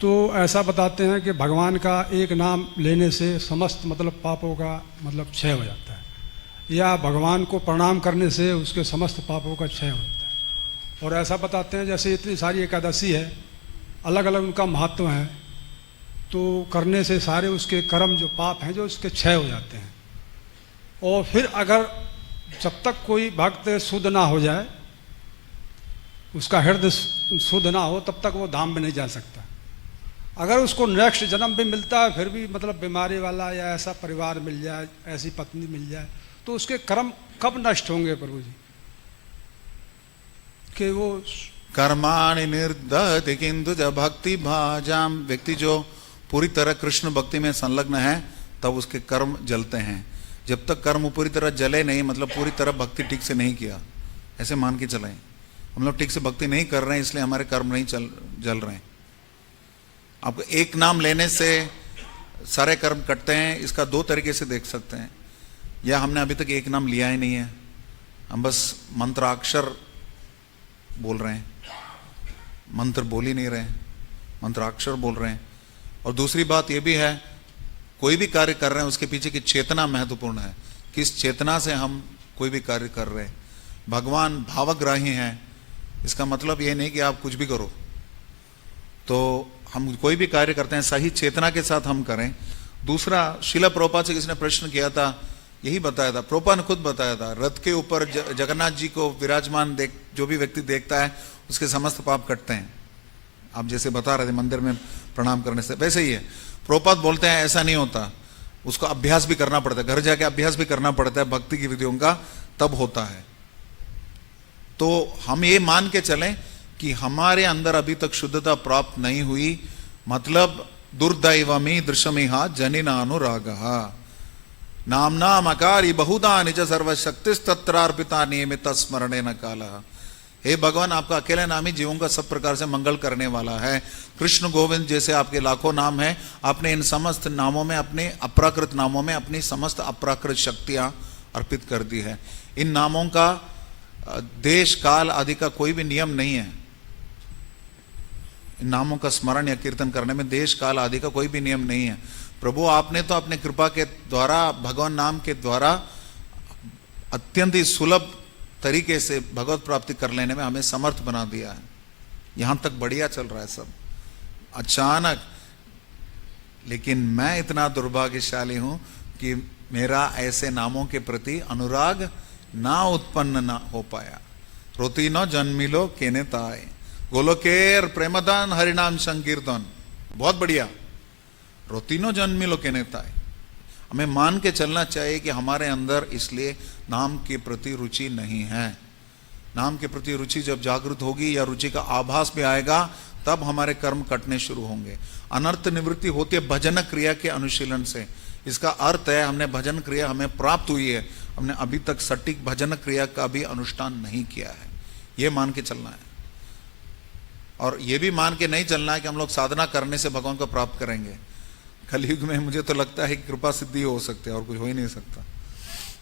तो ऐसा बताते हैं कि भगवान का एक नाम लेने से समस्त मतलब पापों का मतलब क्षय हो जाता है, या भगवान को प्रणाम करने से उसके समस्त पापों का क्षय हो जाता है। और ऐसा बताते हैं जैसे इतनी सारी एकादशी है, अलग अलग उनका महत्व है, तो करने से सारे उसके कर्म जो पाप हैं जो उसके क्षय हो जाते हैं। और फिर अगर जब तक कोई भक्त शुद्ध ना हो जाए, उसका हृदय शुद्ध ना हो, तब तक वो धाम में नहीं जा सकता। अगर उसको नेक्स्ट जन्म भी मिलता है, फिर भी मतलब बीमारी वाला या ऐसा परिवार मिल जाए, ऐसी पत्नी मिल जाए, तो उसके कर्म कब नष्ट होंगे प्रभु जी कि वो कर्माणि निर्दहति किंतु जब भक्ति भाजाम, व्यक्ति जो पूरी तरह कृष्ण भक्ति में संलग्न है तब उसके कर्म जलते हैं। जब तक कर्म पूरी तरह जले नहीं, मतलब पूरी तरह भक्ति ठीक से नहीं किया, ऐसे मान के चलें। हम लोग ठीक से भक्ति नहीं कर रहे हैं, इसलिए हमारे कर्म नहीं जल रहे हैं। आपको एक नाम लेने से सारे कर्म कटते हैं, इसका दो तरीके से देख सकते हैं। या हमने अभी तक एक नाम लिया ही नहीं है, हम बस मंत्राक्षर बोल रहे हैं, मंत्र बोल ही नहीं रहे हैं, मंत्राक्षर बोल रहे हैं। और दूसरी बात यह भी है, कोई भी कार्य कर रहे हैं उसके पीछे की चेतना महत्वपूर्ण है, किस चेतना से हम कोई भी कार्य कर रहे हैं। भगवान भावग्राही हैं, इसका मतलब यह नहीं कि आप कुछ भी करो, तो हम कोई भी कार्य करते हैं सही चेतना के साथ हम करें। दूसरा, शिला प्रभुपाद से किसी ने प्रश्न किया था, यही बताया था, प्रभुपाद ने खुद बताया था, रथ के ऊपर जगन्नाथ जी को विराजमान जो भी व्यक्ति देखता है उसके समस्त पाप कटते हैं। आप जैसे बता रहे थे मंदिर में प्रणाम करने से, वैसे ही है। प्रभुपाद बोलते हैं ऐसा नहीं होता, उसको अभ्यास भी करना पड़ता है, घर जाके अभ्यास भी करना पड़ता है भक्ति की विधियों का, तब होता है। तो हम ये मान के चलें कि हमारे अंदर अभी तक शुद्धता प्राप्त नहीं हुई, मतलब दुर्दैवमी दृश्यमिहा जनिनानुरागः नामना मकारी बहुधा निज सर्वशक्तिस्तत्रार्पिता नियमित स्मरणे न कालः। हे भगवान, आपका अकेले नाम ही जीवों का सब प्रकार से मंगल करने वाला है। कृष्ण गोविंद जैसे आपके लाखों नाम हैं, आपने इन समस्त नामों में, अपने अप्राकृत नामों में अपनी समस्त अप्राकृत शक्तियां अर्पित कर दी है। इन नामों का देश काल आदि का कोई भी नियम नहीं है। इन नामों का स्मरण या कीर्तन करने में देश काल आदि का कोई भी नियम नहीं है। प्रभु, आपने तो अपने कृपा के द्वारा, भगवान नाम के द्वारा अत्यंत ही सुलभ तरीके से भगवत प्राप्ति कर लेने में हमें समर्थ बना दिया है। यहां तक बढ़िया चल रहा है सब अचानक, लेकिन मैं इतना दुर्भाग्यशाली हूं कि मेरा ऐसे नामों के प्रति अनुराग ना उत्पन्न ना हो पाया। रोतीनो जन्मिलो केने ताय गोलोकेर प्रेमदान हरिनाम संकीर्तन, बहुत बढ़िया। रोतीनो जन्मिलो केने ताय, हमें मान के चलना चाहिए कि हमारे अंदर इसलिए नाम के प्रति रुचि नहीं है। नाम के प्रति रुचि जब जागृत होगी या रुचि का आभास भी आएगा, तब हमारे कर्म कटने शुरू होंगे। अनर्थ निवृत्ति होती है भजन क्रिया के अनुशीलन से। इसका अर्थ है हमने भजन क्रिया हमें प्राप्त हुई है, हमने अभी तक सटीक भजन क्रिया का भी अनुष्ठान नहीं किया है, यह मान के चलना है। और यह भी मान के नहीं चलना है कि हम लोग साधना करने से भगवान को प्राप्त करेंगे। कलयुग में मुझे तो लगता है कि कृपा सिद्धि हो सकती है और कुछ हो ही नहीं सकता,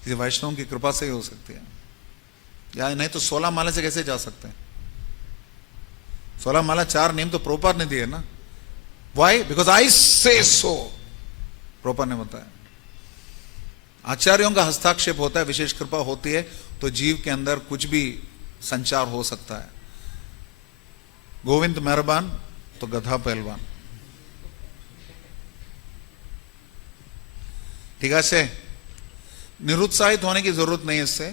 किसी वैष्णव की कृपा से ही हो सकती है, या नहीं तो 16 माला से कैसे जा सकते हैं। 16 माला 4 नियम तो प्रभुपाद ने दिए ना। वाई? बिकॉज आई से सो, प्रभुपाद ने बताया। आचार्यों का हस्ताक्षेप होता है, विशेष कृपा होती है तो जीव के अंदर कुछ भी संचार हो सकता है। गोविंद मेहरबान तो गधा पहलवान। ठीक है, से निरुत्साहित होने की जरूरत नहीं है इससे,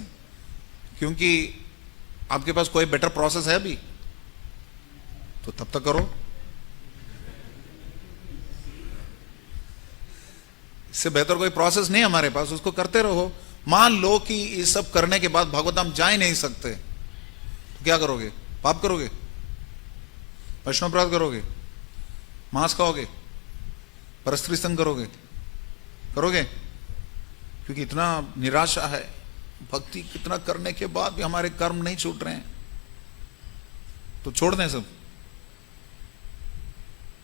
क्योंकि आपके पास कोई बेटर प्रोसेस है अभी तो तब तक करो। इससे बेहतर कोई प्रोसेस नहीं हमारे पास, उसको करते रहो। मान लो कि ये सब करने के बाद भगवतधाम जा ही नहीं सकते, तो क्या करोगे? पाप करोगे, वैष्णव अपराध करोगे, मांस खाओगे, परस्त्री संग करोगे, क्योंकि इतना निराशा है। भक्ति कितना करने के बाद भी हमारे कर्म नहीं छूट रहे हैं, तो छोड़ दें सब।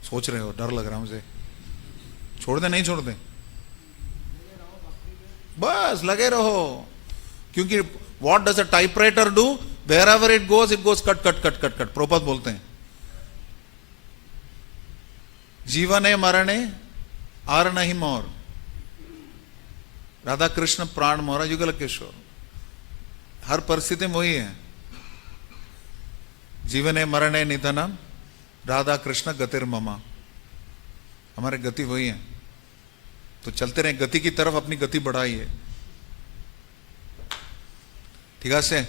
सोच रहे हो, डर लग रहा है मुझे, छोड़ दें? नहीं छोड़ दें, बस लगे रहो। क्योंकि what does a typewriter do? Wherever it goes cut cut cut cut cut. Prabhupada बोलते हैं जीवने मरणे आर नहीं मोर, राधा कृष्ण प्राण मोरा युगल किशोर। हर परिस्थिति में वही है, जीवने मरणे निधनम राधा कृष्ण गतिर ममा, हमारे गति वही है। तो चलते रहे गति की तरफ, अपनी गति बढ़ाइए। ठीक है से